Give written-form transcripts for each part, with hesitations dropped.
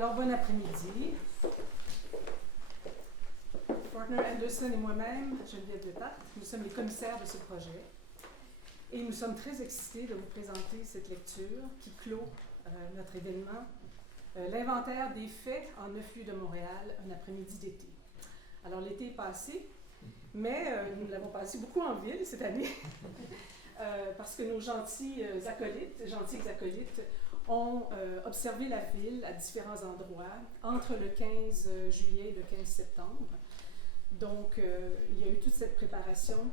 Alors, bon après-midi. Faulkner Anderson et moi-même, Geneviève Letarte, nous sommes les commissaires de ce projet. Et nous sommes très excités de vous présenter cette lecture qui clôt notre événement, l'inventaire des faits en 9 lieux de Montréal, un après-midi d'été. Alors, l'été est passé, mais nous l'avons passé beaucoup en ville cette année, parce que nos gentils acolytes ont observé la ville à différents endroits entre le 15 juillet et le 15 septembre. Donc, il y a eu toute cette préparation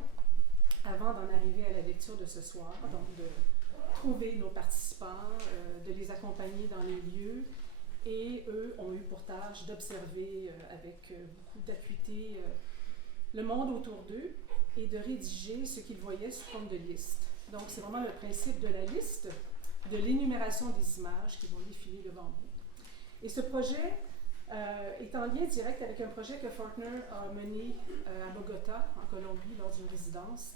avant d'en arriver à la lecture de ce soir, donc de trouver nos participants, de les accompagner dans les lieux, et eux ont eu pour tâche d'observer avec beaucoup d'acuité le monde autour d'eux et de rédiger ce qu'ils voyaient sous forme de liste. Donc, c'est vraiment le principe de la liste, de l'énumération des images qui vont défiler devant vous. Et ce projet est en lien direct avec un projet que Faulkner a mené à Bogota, en Colombie, lors d'une résidence.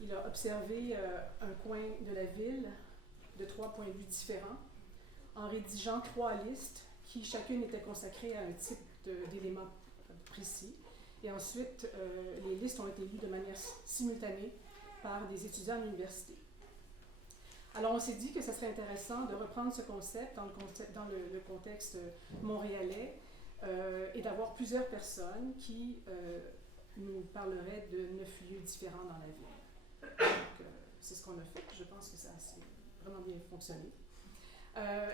Il a observé un coin de la ville de 3 points de vue différents, en rédigeant 3 listes qui chacune était consacrée à un type d'élément précis. Et ensuite, les listes ont été lues de manière simultanée par des étudiants à l'université. Alors, on s'est dit que ce serait intéressant de reprendre ce concept dans le contexte montréalais et d'avoir plusieurs personnes qui nous parleraient de 9 lieux différents dans la ville. Donc, c'est ce qu'on a fait. Je pense que ça a vraiment bien fonctionné.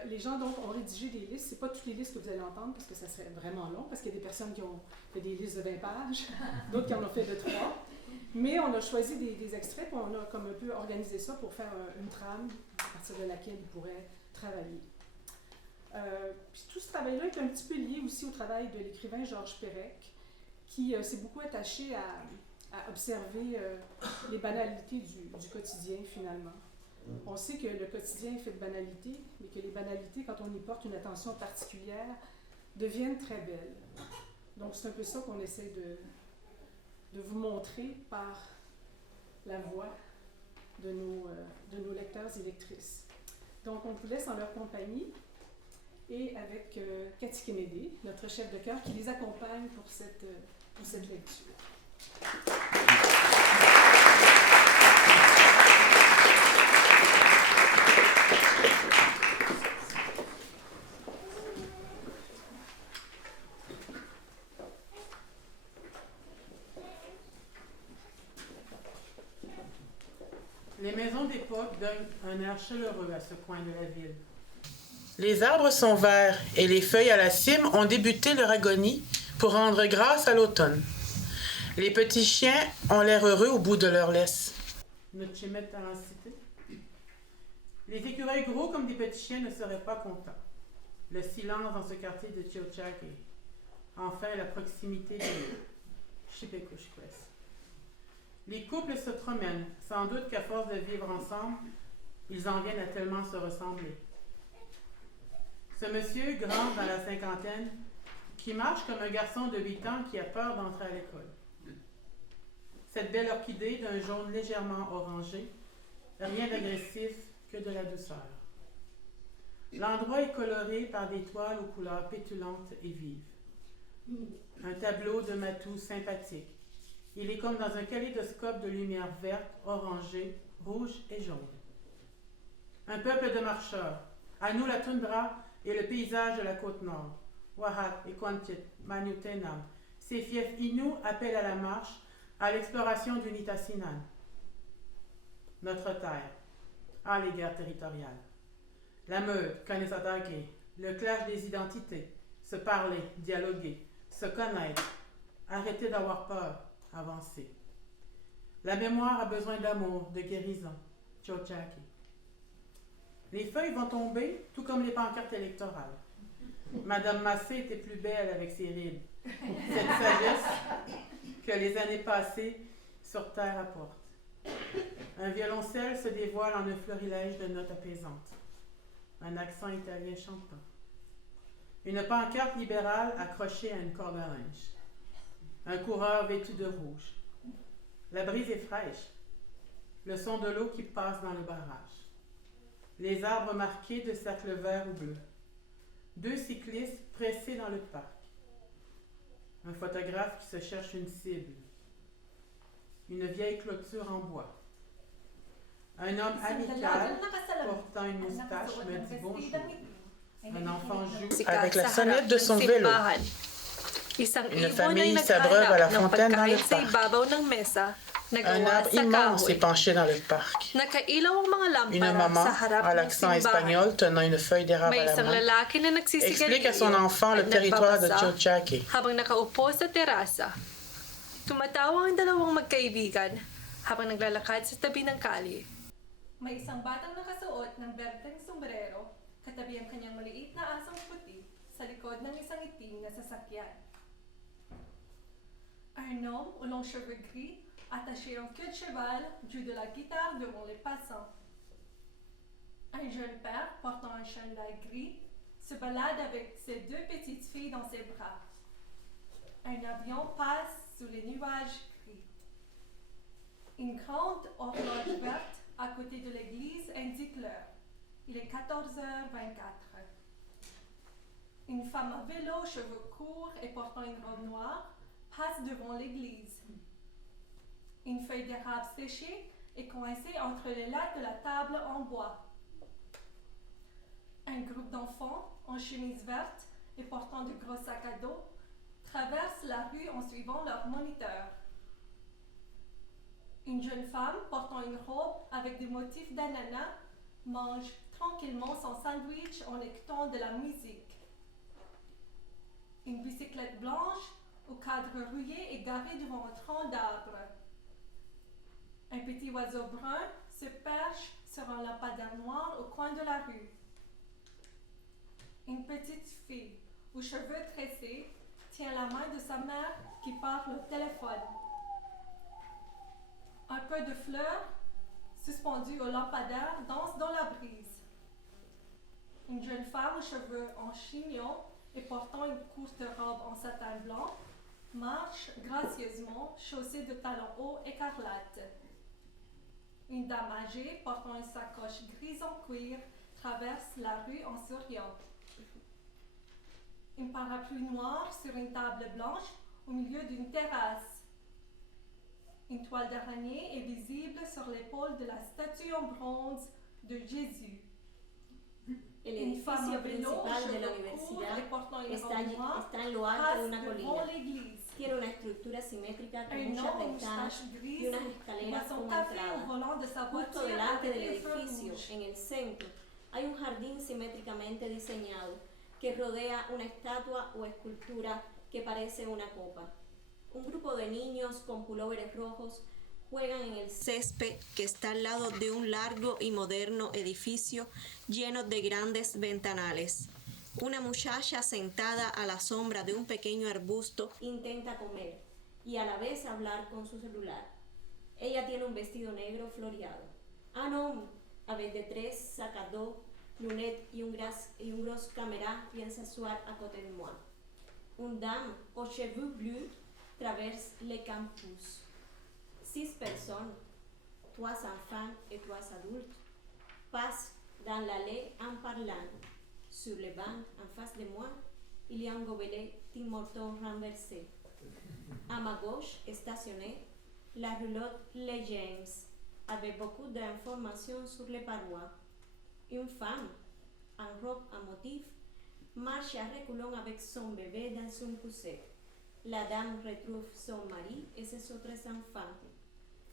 Les gens, donc, ont rédigé des listes. Ce n'est pas toutes les listes que vous allez entendre parce que ça serait vraiment long, parce qu'il y a des personnes qui ont fait des listes de 20 pages, d'autres qui en ont fait de 3. Mais on a choisi des extraits, puis on a comme un peu organisé ça pour faire une trame à partir de laquelle ils pourraient travailler. Puis tout ce travail-là est un petit peu lié aussi au travail de l'écrivain Georges Perec, qui s'est beaucoup attaché à observer les banalités du quotidien, finalement. On sait que le quotidien est fait de banalités, mais que les banalités, quand on y porte une attention particulière, deviennent très belles. Donc c'est un peu ça qu'on essaie de vous montrer par la voix de nos lecteurs et lectrices. Donc, on vous laisse en leur compagnie et avec Cathy Kennedy, notre chef de chœur, qui les accompagne pour cette lecture. Les maisons d'époque donnent un air chaleureux à ce coin de la ville. Les arbres sont verts et les feuilles à la cime ont débuté leur agonie pour rendre grâce à l'automne. Les petits chiens ont l'air heureux au bout de leur laisse. Les écureuils gros comme des petits chiens ne seraient pas contents. Le silence dans ce quartier de Chiochake. Enfin, la proximité de Chipekushkwes. Les couples se promènent, sans doute qu'à force de vivre ensemble, ils en viennent à tellement se ressembler. Ce monsieur, grand dans la cinquantaine, qui marche comme un garçon de 8 ans qui a peur d'entrer à l'école. Cette belle orchidée d'un jaune légèrement orangé, rien d'agressif que de la douceur. L'endroit est coloré par des toiles aux couleurs pétulantes et vives. Un tableau de matou sympathique. Il est comme dans un kaléidoscope de lumière verte, orangée, rouge et jaune. Un peuple de marcheurs. À nous la toundra et le paysage de la côte nord. Wahat et Kwantit, Manutenam. Ces fiefs Innu appellent à la marche, à l'exploration du Nitassinan. Notre terre. Ah, les guerres territoriales. La meute, Kanesatake, le clash des identités. Se parler, dialoguer, se connaître. Arrêter d'avoir peur. Avancer. La mémoire a besoin d'amour, de guérison. Chochaki. Les feuilles vont tomber, tout comme les pancartes électorales. Madame Massé était plus belle avec ses rides. Cette sagesse que les années passées sur terre apportent. Un violoncelle se dévoile en un florilège de notes apaisantes. Un accent italien chantant. Une pancarte libérale accrochée à une corde à linge. Un coureur vêtu de rouge. La brise est fraîche. Le son de l'eau qui passe dans le barrage. Les arbres marqués de cercles verts ou bleus. 2 cyclistes pressés dans le parc. Un photographe qui se cherche une cible. Une vieille clôture en bois. Un homme amical portant une moustache me dit bonjour. Un enfant joue avec la sonnette de son vélo. Une famille s'abreuve à la fontaine dans le parc. Un arbre immense est penché dans le parc. Une maman, à l'accent espagnol, tenant une feuille d'érable à la main, explique à son enfant le territoire de Chilchake. Habang nakaupo sa terasa, tumatawa ang dalawang magkaibigan habang naglalakad sa tabi ng kalye. May isang batang nakasuot ng berdeng sombrero katabi ang kanyang maliit na asong puti sa likod ng isang itim na sasakyan. Un homme aux longs cheveux gris attaché en queue de cheval joue de la guitare devant les passants. Un jeune père portant un chandail gris se balade avec ses 2 petites filles dans ses bras. Un avion passe sous les nuages gris. Une grande horloge verte à côté de l'église indique l'heure. Il est 14h24. Une femme à vélo, cheveux courts et portant une robe noire passe devant l'église. Une feuille d'érable séchée est coincée entre les lattes de la table en bois. Un groupe d'enfants en chemise verte et portant de gros sacs à dos traverse la rue en suivant leur moniteur. Une jeune femme portant une robe avec des motifs d'ananas mange tranquillement son sandwich en écoutant de la musique. Une bicyclette blanche au cadre rouillé est garée devant un tronc d'arbre. Un petit oiseau brun se perche sur un lampadaire noir au coin de la rue. Une petite fille aux cheveux tressés tient la main de sa mère qui parle au téléphone. Un peu de fleurs suspendues au lampadaire danse dans la brise. Une jeune femme aux cheveux en chignon et portant une courte robe en satin blanc marche gracieusement chaussée de talons hauts écarlates. Une dame âgée portant une sacoche grise en cuir traverse la rue en souriant. Une parapluie noire sur une table blanche au milieu d'une terrasse. Une toile d'araignée est visible sur l'épaule de la statue en bronze de Jésus. El edificio principal de la universidad está en lo alto de una colina. Tiene una estructura simétrica con muchas ventanas y unas escaleras como entrada. Justo delante del edificio, en el centro, hay un jardín simétricamente diseñado que rodea una estatua o escultura que parece una copa. Un grupo de niños con pulóveres rojos juegan en el césped que está al lado de un largo y moderno edificio lleno de grandes ventanales. Una muchacha sentada a la sombra de un pequeño arbusto intenta comer y a la vez hablar con su celular. Ella tiene un vestido negro floreado. Un homme avec de 3 sacs à dos, lunettes et une grosse caméra vient s'asseoir à côté de moi. Une dame aux cheveux bleus traverse le campus. 6 personnes, 3 enfants et 3 adultes, passent dans l'allée en parlant. Sur le banc en face de moi, il y a un gobelet Tim Hortons renversé. À ma gauche, stationnée, la roulotte Les James, avec beaucoup d'informations sur les parois. Une femme, en robe à motif, marche à reculons avec son bébé dans une poussette. La dame retrouve son mari et ses autres enfants.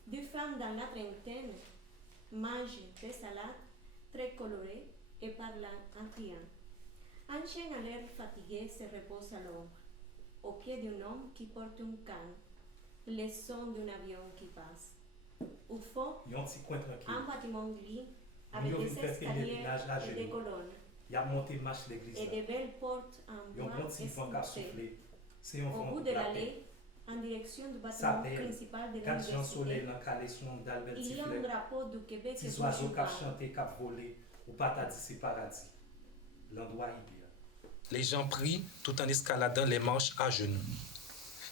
2 femmes dans la trentaine mangent des salades très colorées et parlant en criant. Un chien à l'air fatigué se repose à l'ombre, au pied d'un homme qui porte un canne, le son d'un avion qui passe. Au fond, un bâtiment gris avec des escaliers et des colonnes, et de belles portes en bois esculptées. Au bout de l'allée, en direction du bâtiment principal de l'université, il y a un drapeau du Québec et du Les gens prient tout en escaladant les marches à genoux.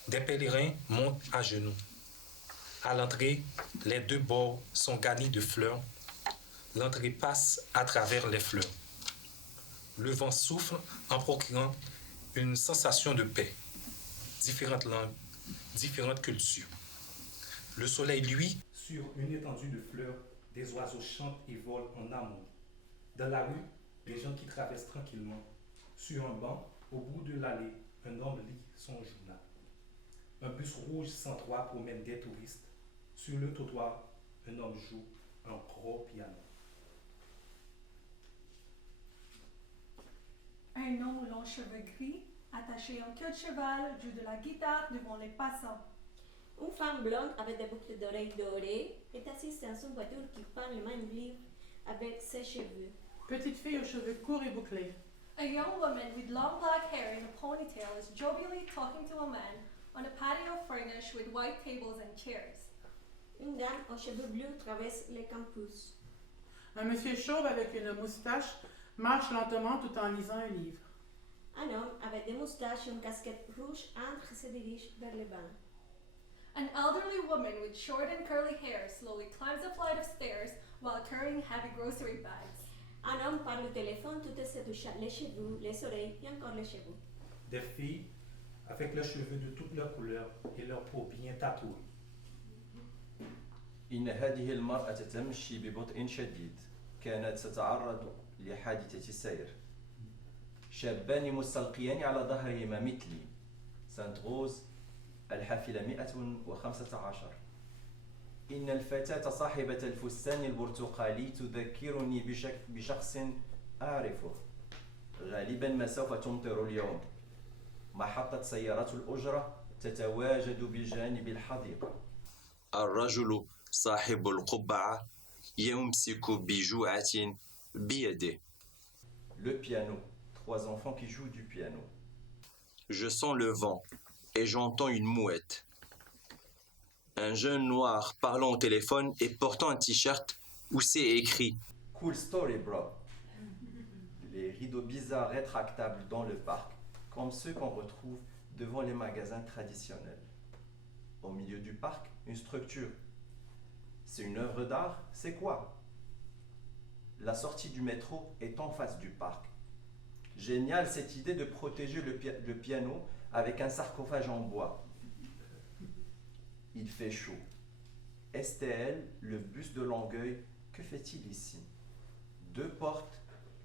Des pèlerins montent à genoux. À l'entrée, les 2 bords sont garnis de fleurs. L'entrée passe à travers les fleurs. Le vent souffle en procurant une sensation de paix. Différentes langues, différentes cultures. Le soleil, lui, sur une étendue de fleurs, des oiseaux chantent et volent en amour. Dans la rue, des gens qui traversent tranquillement. Sur un banc, au bout de l'allée, un homme lit son journal. Un bus rouge 103 promène des touristes. Sur le trottoir, un homme joue un gros piano. Un homme aux longs cheveux gris, attaché en queue de cheval, joue de la guitare devant les passants. Une femme blonde avec des boucles d'oreilles dorées est assise dans une voiture qui parle les mains libres avec ses cheveux. Petite fille aux cheveux courts et bouclés. A young woman with long black hair and a ponytail is jovially talking to a man on a patio furnished with white tables and chairs. Une dame aux cheveux bleus traverse le campus. Un monsieur chauve avec une moustache marche lentement tout en lisant un livre. Un homme avec des moustaches et une casquette rouge entre et se dirige vers le banc. An elderly woman with short and curly hair slowly climbs a flight of stairs while carrying heavy grocery bags. Un homme parle au téléphone tout en se touchant les cheveux, les oreilles et encore les cheveux. Des filles avec leurs cheveux de toutes leurs couleurs et leur peau bien tatouée. إن هذه المرأة تمشي ببطء شديد. كانت تتعرض لحادثة سير. شابان مستلقيان على ظهرهما مثلي. سانت غوز الحافلة 115. إن الفتاة صاحبة الفستان البرتقالي تذكرني بشخص أعرفه. غالبا ما سوف تمطر اليوم. محطة سيارات الأجرة تتواجد بجانب الحديقة. الرجل صاحب القبعة يمسك بجوعة بيده. Le piano. 3 enfants qui jouent du piano. Je sens le vent et j'entends une mouette. Un jeune noir parlant au téléphone et portant un t-shirt où c'est écrit « Cool story, bro ». Les rideaux bizarres rétractables dans le parc, comme ceux qu'on retrouve devant les magasins traditionnels. Au milieu du parc, une structure. C'est une œuvre d'art, c'est quoi? La sortie du métro est en face du parc. Génial cette idée de protéger le piano avec un sarcophage en bois. Il fait chaud. STL, le bus de Longueuil, que fait-il ici? 2 portes,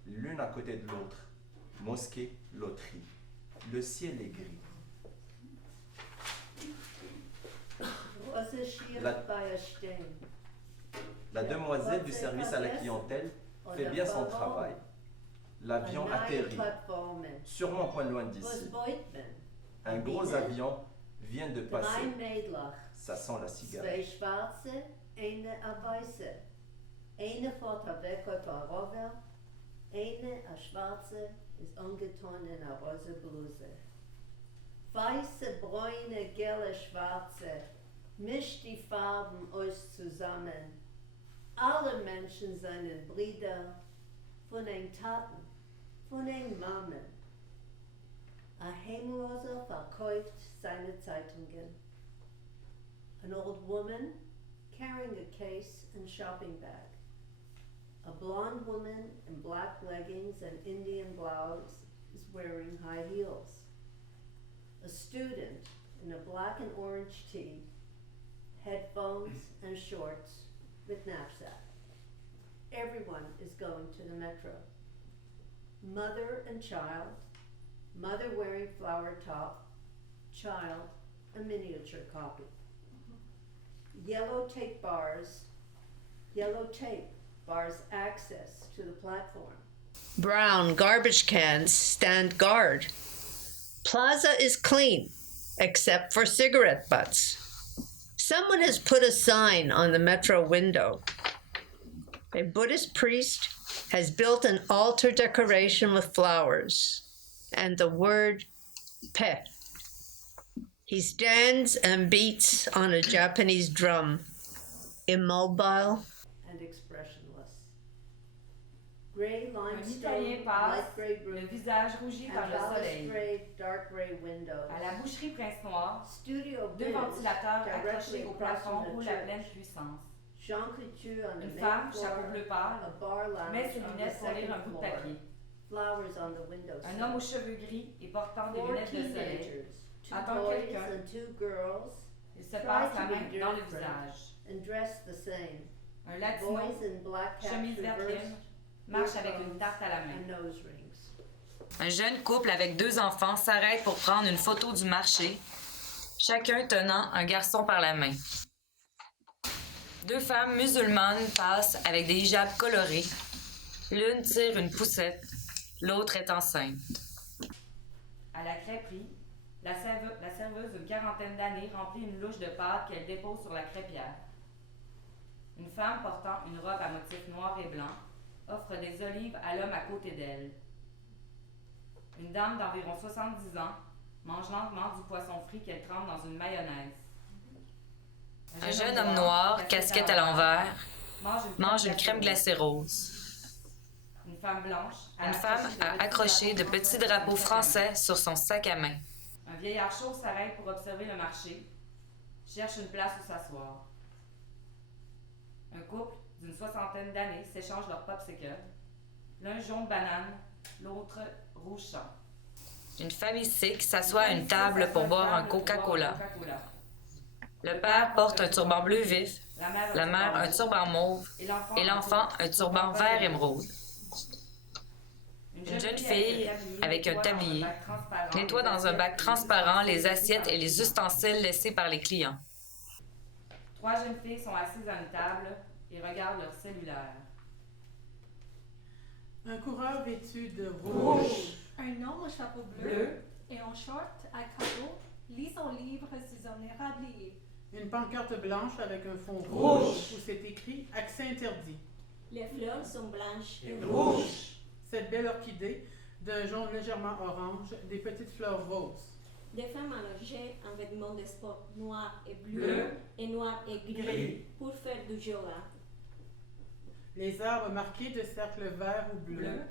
l'une à côté de l'autre. Mosquée, loterie. Le ciel est gris. La demoiselle du service à la clientèle fait bien son travail. L'avion atterrit, sûrement pas loin d'ici. Un gros avion vient de passer. Ça sent la cigarette. Weiße, braune, gelbe, schwarze, mischt die Farben euch zusammen. Alle Menschen seien Brüder, von ein Taten, von ein Mammen. A Heimloser verkauft seine Zeitungen. An old woman carrying a case and shopping bag. A blonde woman in black leggings and Indian blouse is wearing high heels. A student in a black and orange tee, headphones and shorts with knapsack. Everyone is going to the metro. Mother and child, mother wearing flower top, child a miniature copy. Yellow tape bars access to the platform. Brown garbage cans stand guard. Plaza is clean, except for cigarette butts. Someone has put a sign on the metro window. A Buddhist priest has built an altar decoration with flowers and the word "pe." He stands and beats on a Japanese drum, immobile and expressionless. Gray Un limestone, Italien passe, light gray le roof, visage rougi par and le soleil. balustrade, dark gray windows. À la boucherie Prince Noir, Studio 2 Biz, ventilateurs directly accrochés au across plafond from the roulent à church. pleine puissance. Jean Coutu on the Une main femme, floor, chapeau bleu pâle, a bar lounge met ses on the lunettes pour lire un second bout de floor. papier. flowers on the windowsill. Un homme aux cheveux gris et portant des 4 lunettes de soleil. teenagers, 2 Attends boys quelqu'un. and 2 girls, Il se passe la main dans le visage. and dressed the same. Un latino, Boys in black caps chemise verte reversed, lime, marche avec une tarte à la main. and nose rings. Un jeune couple avec 2 enfants s'arrête pour prendre une photo du marché, chacun tenant un garçon par la main. 2 femmes musulmanes passent avec des hijabs colorés. L'une tire une poussette, l'autre est enceinte. À la crêperie, la serveuse d'une quarantaine d'années remplit une louche de pâtes qu'elle dépose sur la crêpière. Une femme portant une robe à motifs noirs et blancs offre des olives à l'homme à côté d'elle. Une dame d'environ 70 ans mange lentement du poisson frit qu'elle trempe dans une mayonnaise. Un jeune homme noir, casquette à l'envers, mange une crème glacée rose. Une femme blanche Une femme a accroché de petits drapeaux français sur son sac à main. Un vieillard chauve s'arrête pour observer le marché, cherche une place où s'asseoir. Un couple d'une 60aine d'années s'échange leur popsicle, l'un jaune banane, l'autre rouge champ. Une famille sikh s'assoit à une table pour boire un Coca-Cola. Le père porte un turban bleu vif, la mère un turban mauve et l'enfant un turban vert émeraude. Une jeune fille, avec un tablier, nettoie dans un bac transparent les assiettes et les ustensiles laissés par les clients. 3 jeunes filles sont assises à une table et regardent leur cellulaire. Un coureur vêtu de rouge. Un homme au chapeau bleu et en short à carreaux lit son livre sous un érablier. Une pancarte blanche avec un fond rouge où c'est écrit « Accès interdit ». Les fleurs sont blanches et Rouge. Cette belle orchidée d'un jaune légèrement orange, des petites fleurs roses. Des femmes allongées en vêtements de sport noirs et bleus et noirs et gris pour faire du yoga. Les arbres marqués de cercles verts ou bleus.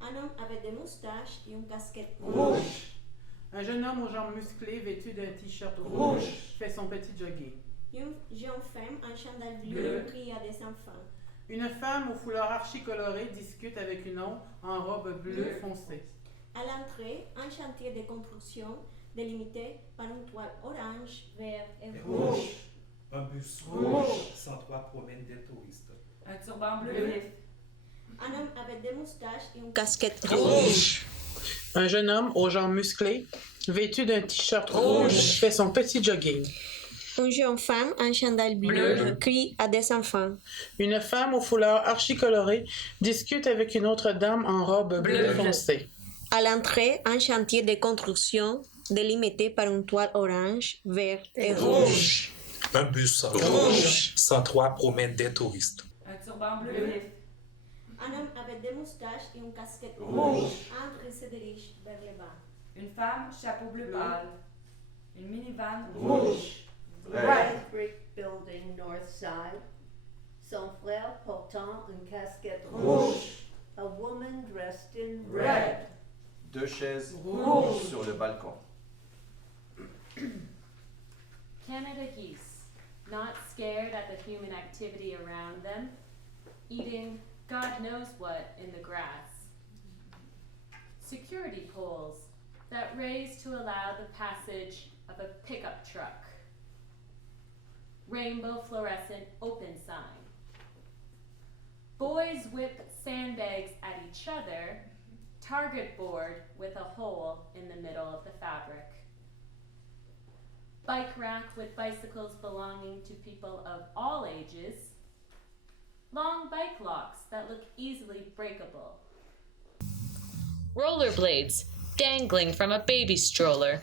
Un homme avec des moustaches et une casquette Rouge. Un jeune homme aux jambes musclées vêtu d'un t-shirt rouge fait son petit jogging. Une jeune femme en chandail bleu crie à des enfants. Une femme au foulard archi-coloré discute avec une autre en robe bleue foncée. À l'entrée, un chantier de construction délimité par une toile orange, vert et rouge. Un bus rouge, 103 promène des touristes. Un turban bleu vif. Un homme avec des moustaches et une casquette rouge. Rouge. Un jeune homme aux jambes musclées vêtu d'un t-shirt rouge fait son petit jogging. Une jeune femme en chandail bleu crie à des enfants. Une femme au foulard archi-coloré discute avec une autre dame en robe bleue foncée. À l'entrée, un chantier de construction délimité par une toile orange, vert et rouge. Un bus rouge, 103 promène des touristes. Un turban bleu vif. Un homme avec des moustaches et une casquette rouge entre et se dirige vers le bas. Une femme, chapeau bleu pâle. Une minivan Rouge. Red brick building north side. Son frère portant une casquette rouge. A woman dressed in red. 2 chaises sur le balcon. Canada geese, not scared at the human activity around them, eating God knows what in the grass. Security poles that raise to allow the passage of a pickup truck. Rainbow fluorescent open sign. Boys whip sandbags at each other, target board with a hole in the middle of the fabric. Bike rack with bicycles belonging to people of all ages. Long bike locks that look easily breakable. Rollerblades dangling from a baby stroller.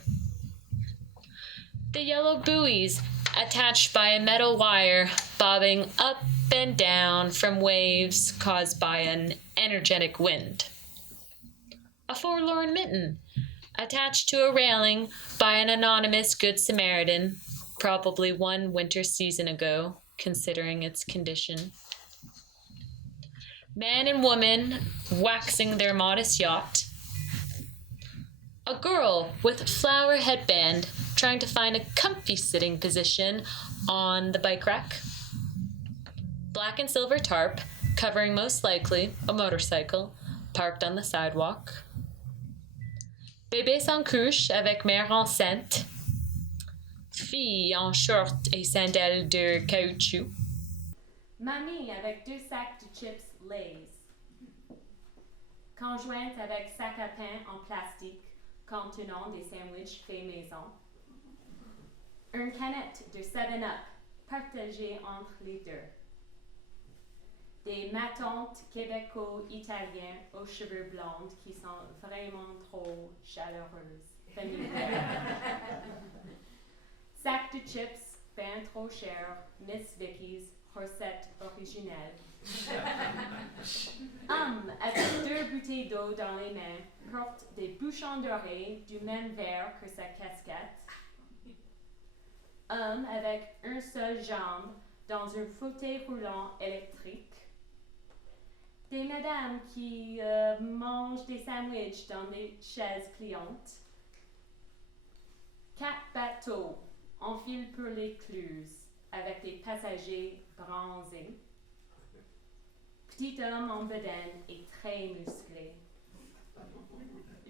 The yellow buoys attached by a metal wire bobbing up and down from waves caused by an energetic wind. A forlorn mitten attached to a railing by an anonymous Good Samaritan, probably one winter season ago, considering its condition. Man and woman waxing their modest yacht. A girl with flower headband trying to find a comfy sitting position on the bike rack. Black and silver tarp covering most likely a motorcycle parked on the sidewalk. Bébé sans couche avec mère enceinte. Fille en short et sandales de caoutchouc. Mamie avec 2 sacs de chips Lay's. Conjointe avec sac à pain en plastique contenant des sandwichs faits maison. Une canette de 7-Up partagée entre les deux. Des matantes québéco-italiens aux cheveux blondes qui sont vraiment trop chaleureuses, familières. Sac de chips, ben trop cher, Miss Vicky's, recette originelle. Homme avec 2 bouteilles d'eau dans les mains porte des bouchons dorés du même verre que sa casquette. Homme avec une seule jambe dans un fauteuil roulant électrique. Des madames qui mangent des sandwichs dans des chaises pliantes. 4 bateaux en file pour l'écluse avec des passagers bronzés. Petit homme en bedaine et très musclé.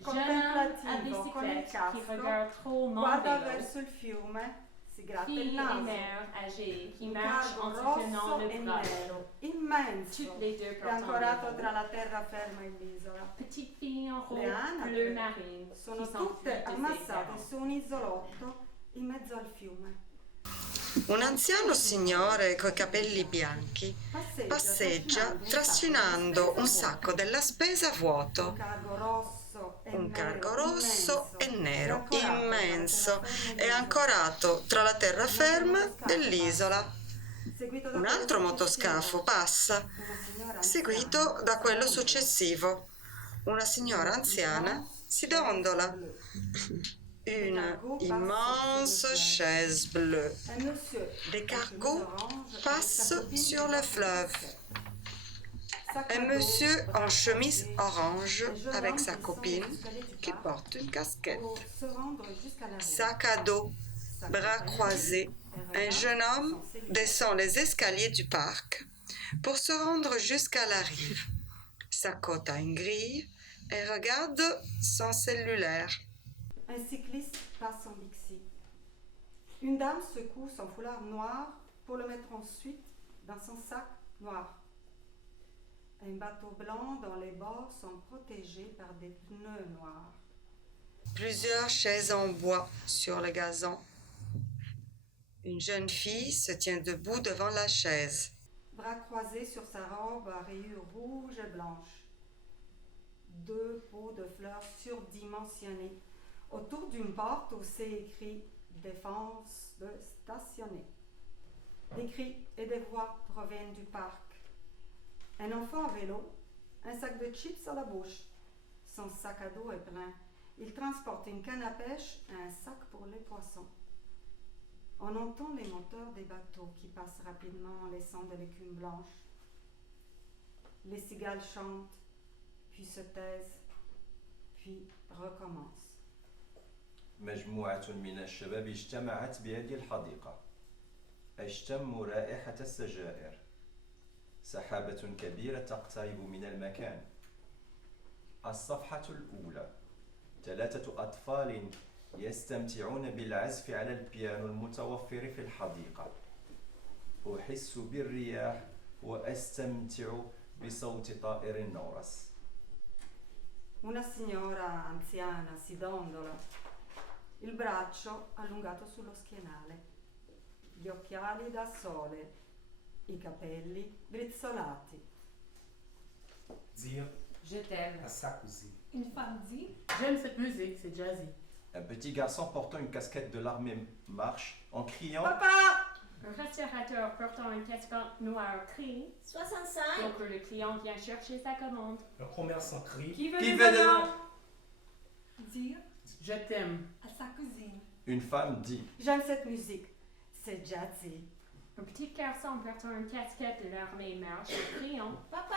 Jeune homme à bicyclette qui regarde trop mon vélo. Fille et mère âgée qui marchent en soutenant le bras. Toutes les deux portant des roues. Petite fille en robe bleu marine qui s'enfuit de ses parents. Un anziano signore coi capelli bianchi passeggia trascinando un sacco della spesa vuoto. Un cargo rosso e nero immenso è ancorato tra la terraferma dell'isola. Un altro motoscafo passa, seguito da quello successivo. Una signora anziana si dondola. Une immense chaise bleue. Des cargos passent sur le fleuve. Un monsieur en chemise orange avec sa copine qui porte une casquette. Sac à dos, bras croisés, un jeune homme descend les escaliers du parc pour se rendre jusqu'à la rive. S'accote à une grille et regarde son cellulaire. Un cycliste passe en bixi. Une dame secoue son foulard noir pour le mettre ensuite dans son sac noir. Un bateau blanc dont les bords sont protégés par des pneus noirs. Plusieurs chaises en bois sur le gazon. Une jeune fille se tient debout devant la chaise. Bras croisés sur sa robe à rayures rouges et blanches. 2 pots de fleurs surdimensionnés autour d'une porte où c'est écrit « Défense de stationner ». Des cris et des voix proviennent du parc. Un enfant à vélo, un sac de chips à la bouche. Son sac à dos est plein. Il transporte une canne à pêche et un sac pour les poissons. On entend les moteurs des bateaux qui passent rapidement en laissant de l'écume blanche. Les cigales chantent, puis se taisent, puis recommencent. مجموعة من الشباب اجتمعت بهذه الحديقة. اشتموا رائحة السجائر. سحابة كبيرة تقترب من المكان. الصفحة الأولى 3 أطفال يستمتعون بالعزف على البيانو المتوفر في الحديقة. أحس بالرياح وأستمتع بصوت طائر النورس. Una signora anziana si dondola, il braccio allungato sullo schienale, gli occhiali da sole, i capelli brizzolati. Dire je t'aime à sa cousine. Une femme dit j'aime cette musique, c'est jazzy. Un petit garçon portant une casquette de l'armée marche en criant Papa! Un restaurateur portant une casquette noire crie 65 pour que le client vienne chercher sa commande. Un commerçant crie qui veut Qui des veut des oignons? dire Je t'aime. à sa cousine. Une femme dit J'aime cette musique, c'est jazzy. Un petit garçon portant une casquette de l'armée marche criant Papa!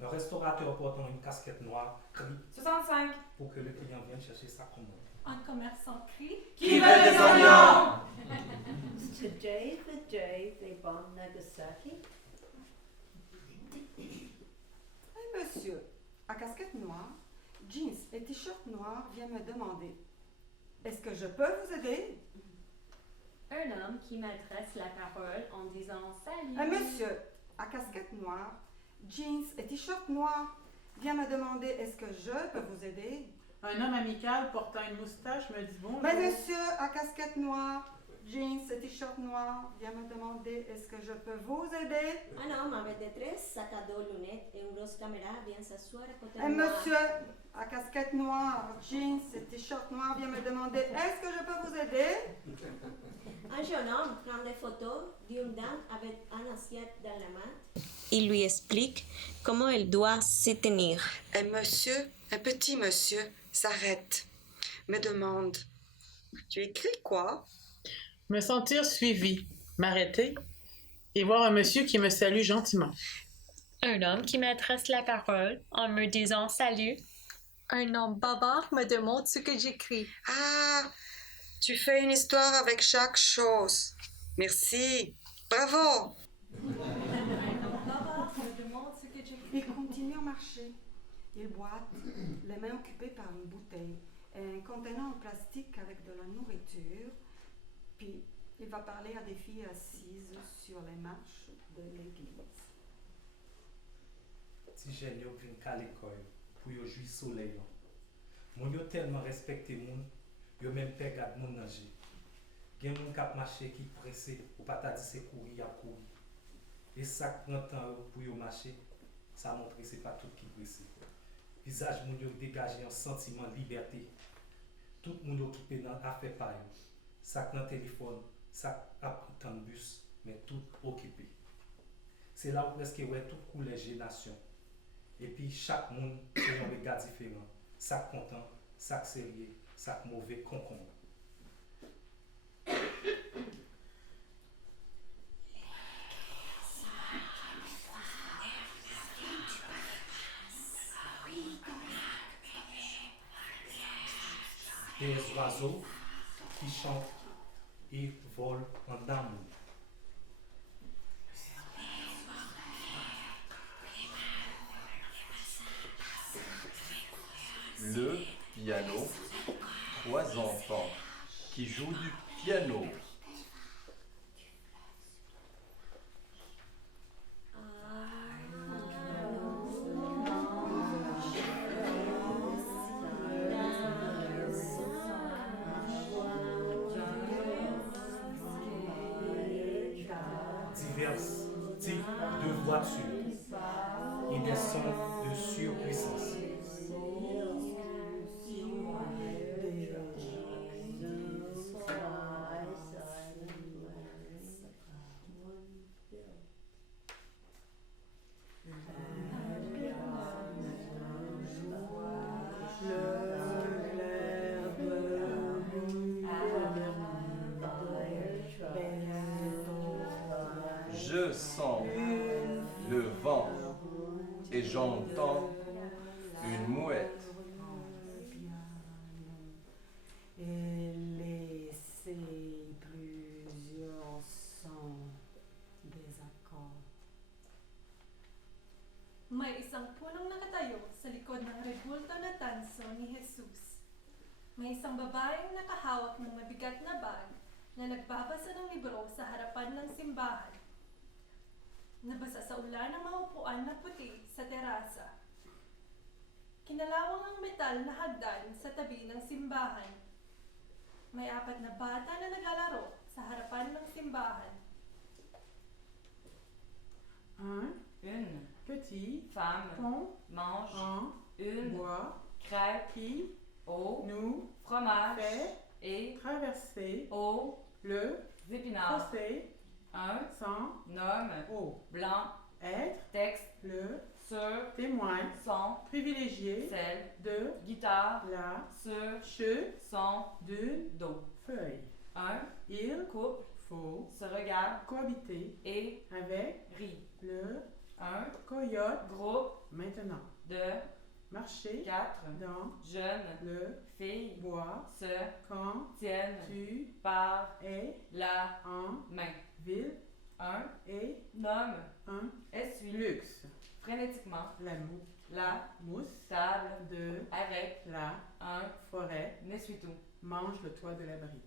Un restaurateur portant une casquette noire crie 65 pour que le client vienne chercher sa commande. Un commerçant crie qui veut des oignons? Today the day they bombed Nagasaki. Hey monsieur, à casquette noire, jeans et t-shirt noir vient me demander « Est-ce que je peux vous aider? » Un homme qui m'adresse la parole en disant « Salut ». Un monsieur à casquette noire, jeans et t-shirt noir vient me demander « Est-ce que je peux vous aider? » Un homme amical portant une moustache me dit bonjour. Un monsieur à casquette noire, jeans et t-shirt noir vient me demander « Est-ce que je peux vous aider? » Un homme avec des tres sac à dos, lunettes et une grosse caméra vient s'asseoir à côté de Un moi. monsieur à casquette noire, jeans et t-shirt noir vient me demander « Est-ce que je peux vous aider? » Un jeune homme prend des photos d'une dame avec une assiette dans la main. Il lui explique comment elle doit se tenir. Un petit monsieur, s'arrête, me demande « Tu écris quoi ?» Me sentir suivi, m'arrêter et voir un monsieur qui me salue gentiment. Un homme qui m'adresse la parole en me disant salut. Un homme bavard me demande ce que j'écris. Ah, tu fais une histoire avec chaque chose. Merci. Bravo. Il continue à marcher. Il boite, les mains occupées par une bouteille et un contenant en plastique avec de la nourriture. Puis il va parler à des filles assises sur les marches de l'église. Si j'ai yo vin ka l'école pour yo jouir soleil. Moun yo tellement respecté moun, yo même pas gade moun nager. Gen moun k'ap marcher qui pressé ou pas ta dit c'est courir à courir. Et ça prend temps pour yo marcher, ça montre que c'est pas tout qui pressé. Visage moun yo dégagé un sentiment de liberté. Tout moun occupé dans affaire pa yo. Ça dans téléphone, ça apprend dans bus, mais tout occupé. C'est là où presque ouais toute couleur génération. Et puis chaque monde a un regard différent. Ça content, ça sérieux, ça mauvais concombre. Des oiseaux qui chantent et volent en amour. Le piano, 3 enfants qui jouent du piano. Divers types de voitures et des sons de surpuissance. Je sens le vent et j'entends une mouette. Et laissez plusieurs sons des accords. May isang punong nakatayo sa likod ng rebulto na tanso ni Jesus. May isang babaeng nakahawak ng mabigat na bag na nagbabasa ng libro sa harapan ng simbahan. Nabasa sa ulan ng mga upuan na puti sa terasa. Kinalawang ang metal na hagdan sa tabi ng simbahan. May 4 na bata na naglalaro sa harapan ng simbahan. Une petite femme mange une bois crêpe qui au fromage fait et traverser au le épinards. fossé Un sans homme blanc être texte le sur témoin son privilégié celle de guitare la sur son d'une dos. feuille. Il couple faut se regarde cohabiter et avec rit. le Un coyote groupe maintenant. de Marcher 4 dans jeunes le filles bois se quand tiennent tu par es la en main. ville Un et homme un essuie luxe. frénétiquement L'amour la mousse, table, de, avec, la, un, forêt, n'essuie-tout. mange le toit de l'abri.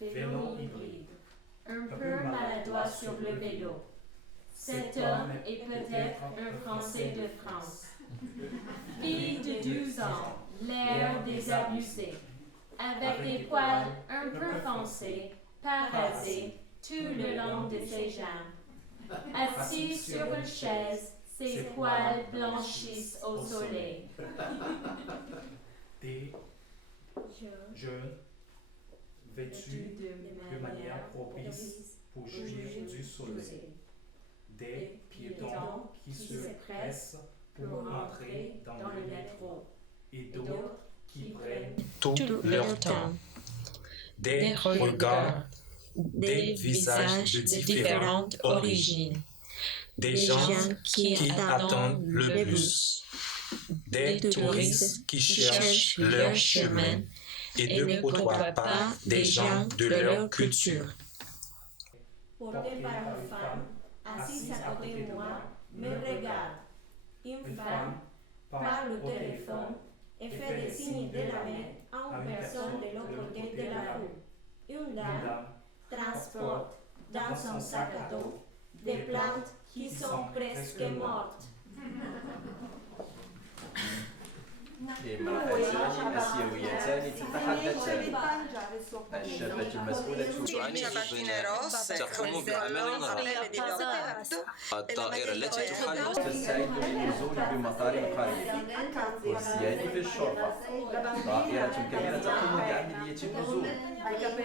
Vélo hybride. Un peu maladroit sur le vélo. Cet homme est peut-être un Français de France. Fille de 12 ans, l'air désabusé, avec des poils un peu foncés, parasés tout le long de ses jambes. Assis sur une chaise, ses poils blanchissent au soleil. Des jeunes vêtus de manière propice pour jouir du soleil. Des piétons qui se pressent pour entrer dans le métro et d'autres qui prennent tout leur temps. Des regards, des visages de différentes origines. Des gens qui attendent le bus. Des touristes qui cherchent leur chemin et ne côtoient pas des gens de leur culture. Porté par une femme, assise à côté de moi, me regarde. Une femme parle au téléphone et fait des signes de la main à une personne de l'autre côté de la rue. Une dame transporte dans son sac à dos des plantes qui sont presque mortes. آسيويتان تتحدثان الشابة المسؤولة ciabattine rosse con il pelle di leopardo الطائرة التي تحاول تستعد للنزول بمطار قريب كرسيان في الشرطة طائرة كبيرة تقوم بعملية النزول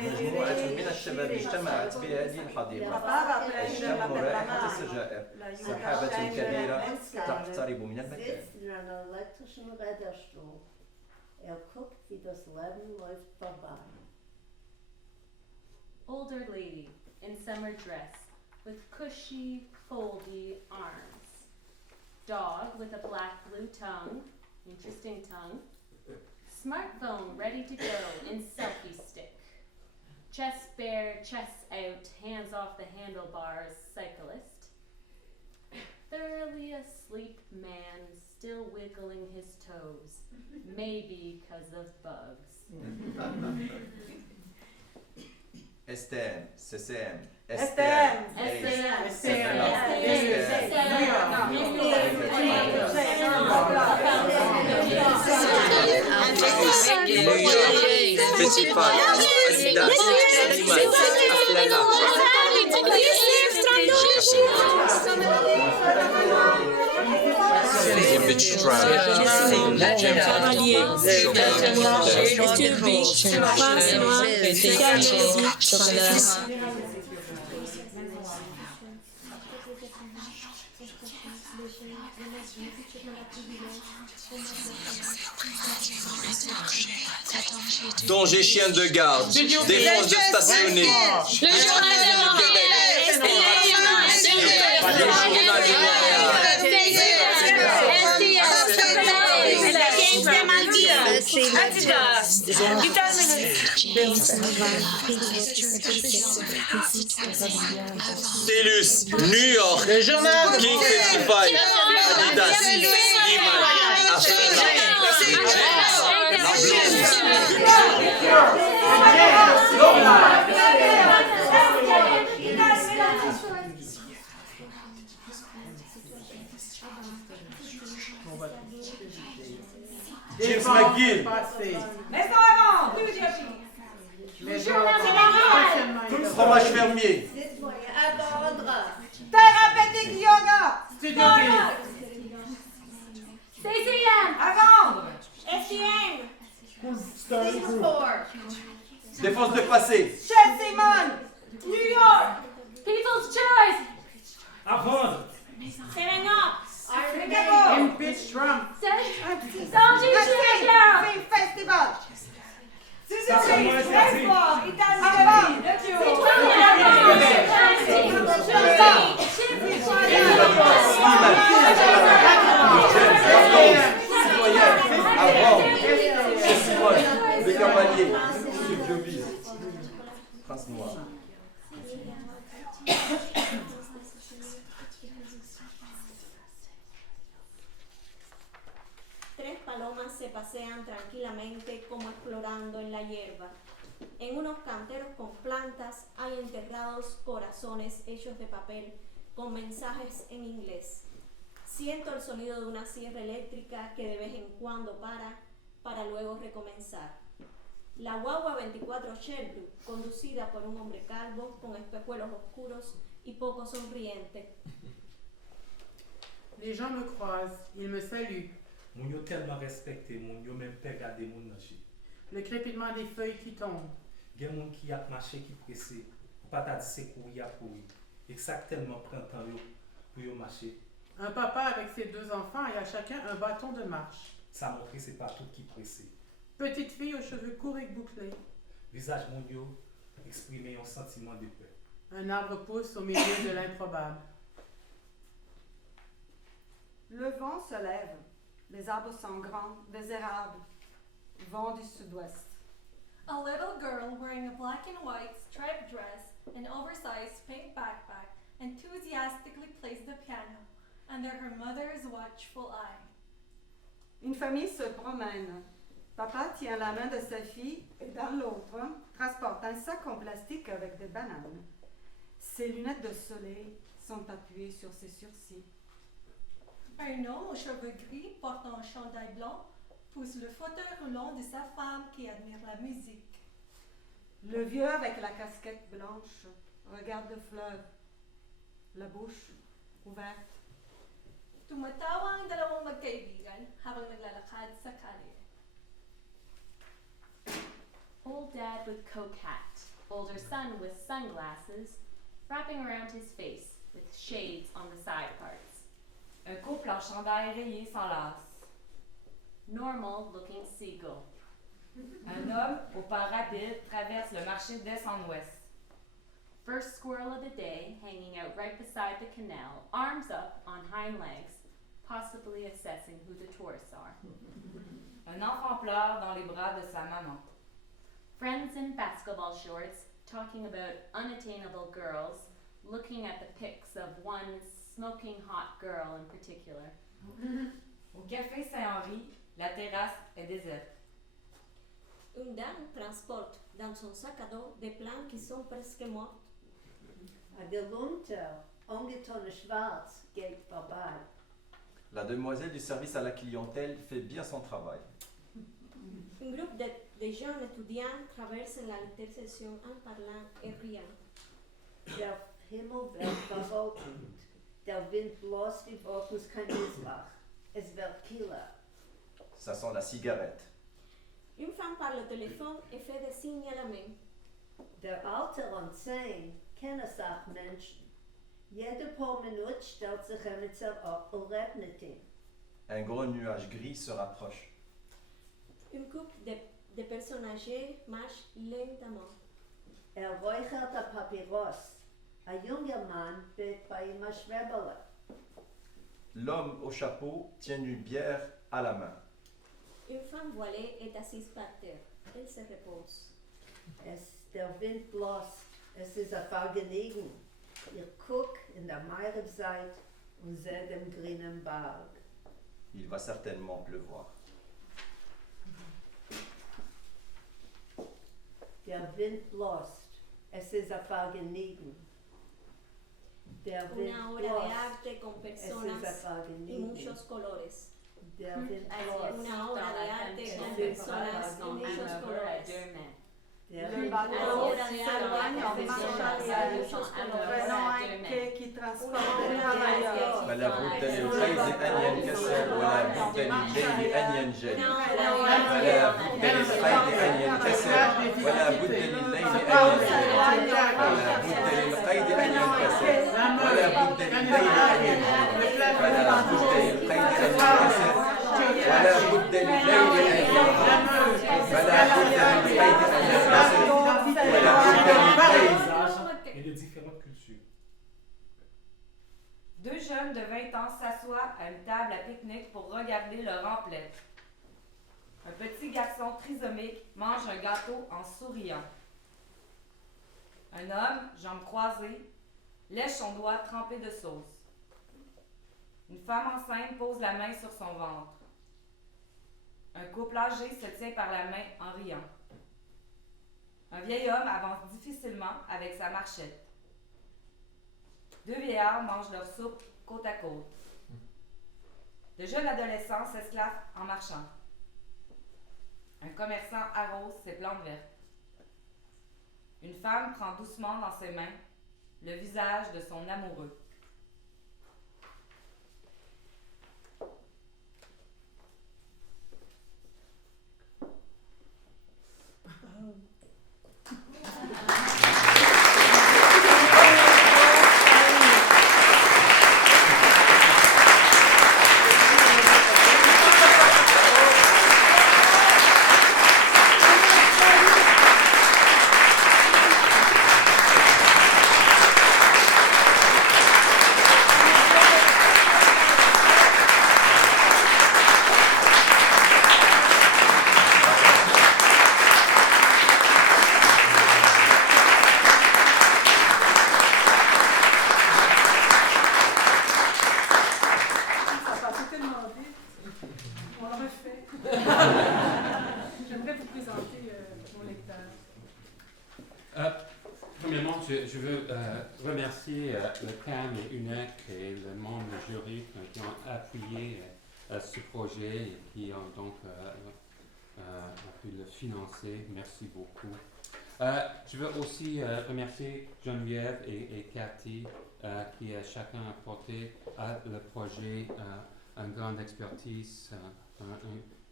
مجموعة من الشباب اجتمعت في هذه الحديقة يشتمون رائحة السجائر سحابة كبيرة تقترب من المكان guckt, wie das Leben läuft vorbei. Older lady in summer dress with cushy, foldy arms. Dog with a black-blue tongue, interesting tongue. Smartphone ready to go in selfie stick. Chest bare, chest out, hands off the handlebars, cyclist. Thoroughly asleep man still wiggling his toes, maybe because of bugs. STM, SSM, STM, Petit Pas, Adidas, Animal, Aflala. Danger chien de garde, défense de stationner. Le journal de Montréal. Le journal de Montréal. Télus, New York, le journal King 55, Adidas, Iman, James McGill. Mais ça avant! Fromage fermier. Thérapeutique yoga. Studio B. CCM. À vendre! STM. Défense de passé. Chez Simon. New York. People's Choice. À vendre! 7-Up. Impeach Trump. Danger Chien. Film Festival. Le cavalier. Studio B. Prince Noir. Tres palomas se pasean tranquilamente como explorando en la hierba. En unos canteros con plantas hay enterrados corazones hechos de papel con mensajes en inglés. Siento el sonido de una sierra eléctrica que de vez en cuando para luego recomenzar. La guagua 24 Shelby, conducida por un hombre calvo con espejuelos oscuros y poco sonriente. Les gens me croisent, ils me saluent. Moun yo tellement respecté, moun yo même pas regardé moun nan chi. Le crépitement des feuilles qui tombent. Gen moun qui a marché qui pressé, pas ta dit c'est courir à courir. Exactement printemps yo pour yo marcher. Un papa avec ses deux enfants et à chacun un bâton de marche. Ça montre c'est pas tout qui pressé. Petite fille aux cheveux courts et bouclés. Visage moun yo exprimer un sentiment de peur. Un arbre pousse au milieu de l'improbable. Le vent se lève. Les arbres sont grands, des érables. Vent du sud-ouest. A little girl wearing a black and white striped dress and oversized pink backpack enthusiastically plays the piano under her mother's watchful eye. Une famille se promène. Papa tient la main de sa fille et dans l'autre transporte un sac en plastique avec des bananes. Ses lunettes de soleil sont appuyées sur ses sourcils. Un homme aux cheveux gris portant un chandail blanc pousse le fauteuil roulant de sa femme qui admire la musique. Le vieux avec la casquette blanche regarde le fleuve, la bouche ouverte. Tumatawa ang dalawang magkaibigan habang naglalakad sa kalye. Old dad with coke hat, older son with sunglasses, wrapping around his face with shades on the side parts. Un couple en chandail rayé s'enlace. Normal looking seagull. Un homme au pas rapide traverse le marché d'est en ouest. First squirrel of the day hanging out right beside the canal, arms up on hind legs, possibly assessing who the tourists are. Un enfant pleure dans les bras de sa maman. Friends in basketball shorts talking about unattainable girls, looking at the pics of one smoking hot girl in particular. Au café Saint-Henri, la terrasse est déserte. Une dame transporte dans son sac à dos des plantes qui sont presque mortes. A gelunter, ungetone Schwarz geht vorbei. La demoiselle du service à la clientèle fait bien son travail. Un groupe de jeunes étudiants traverse l'intersection en parlant et riant. Der Himmel wird verwolkend. Der Wind bläst die Wolken kein Missbach. Es wird kühler. Ça sent la cigarette. Une femme parle au téléphone et fait des signes à la main. Der Alter und 10 kennen sich Menschen. Jede paar Minuten stellt sich einer ab und regnet ihn. Un gros nuage gris se rapproche. Une couple de personnes âgées marche lentement. Räuchert ein Papyrus. Ein junger Mann wird bei ihm ein Schwäberle. L'homme au chapeau tient une bière à la main. Une femme voilée est assise par terre. Elle se repose. Der Wind bläst. Es ist ein Vergnügen. Ihr guckt in der Meereszeit und seht den grünen Berg. Il va certainement pleuvoir. Der Wind bläst. Es ist ein Vergnügen. Der Wind Una obra de arte con personas y muchos colores. Der Wind Una obra de arte con personas y muchos colores. Le bateau s'éloigne en marche arrière, prenant un quai qui transporte les travailleurs. فلا بد للقيد أن ينكسر ولا بد للليل أن ينجلي. فلا بد للقيد أن ينكسر ولا بد للليل أن ينجلي. فلا بد للقيد أن ينكسر ولا بد للليل أن ينجلي. فلا بد للقيد أن ينكسر ولا بد للليل أن ينجلي. فلا بد للقيد أن ينكسر. Et de différentes cultures. Deux jeunes de 20 ans s'assoient à une table à pique-nique pour regarder leur emplette. Un petit garçon trisomique mange un gâteau en souriant. Un homme, jambes croisées, lèche son doigt trempé de sauce. Une femme enceinte pose la main sur son ventre. Un couple âgé se tient par la main en riant. Un vieil homme avance difficilement avec sa marchette. Deux vieillards mangent leur soupe côte à côte. De jeunes adolescents s'esclavent en marchant. Un commerçant arrose ses plantes vertes. Une femme prend doucement dans ses mains le visage de son amoureux. Je veux remercier le CAM et UNEC et le membre du jury qui ont appuyé ce projet et qui ont donc pu le financer. Merci beaucoup. Je veux aussi remercier Geneviève et Cathy qui chacun apporté à le projet une grande expertise,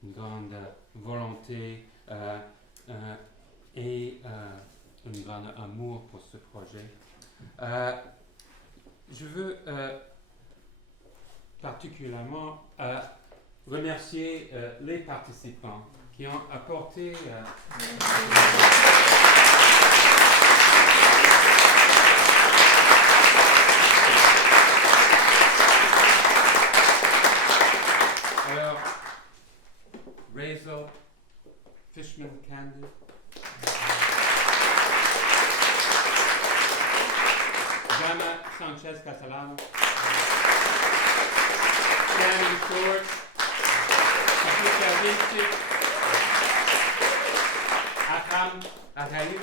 une grande volonté et un grand amour pour ce projet. Je veux particulièrement remercier les participants qui ont apporté alors Rachel Fishman Candy, Jama Sanchez Casalano, Danny George, Patricia Vinci, Akram Ahaim,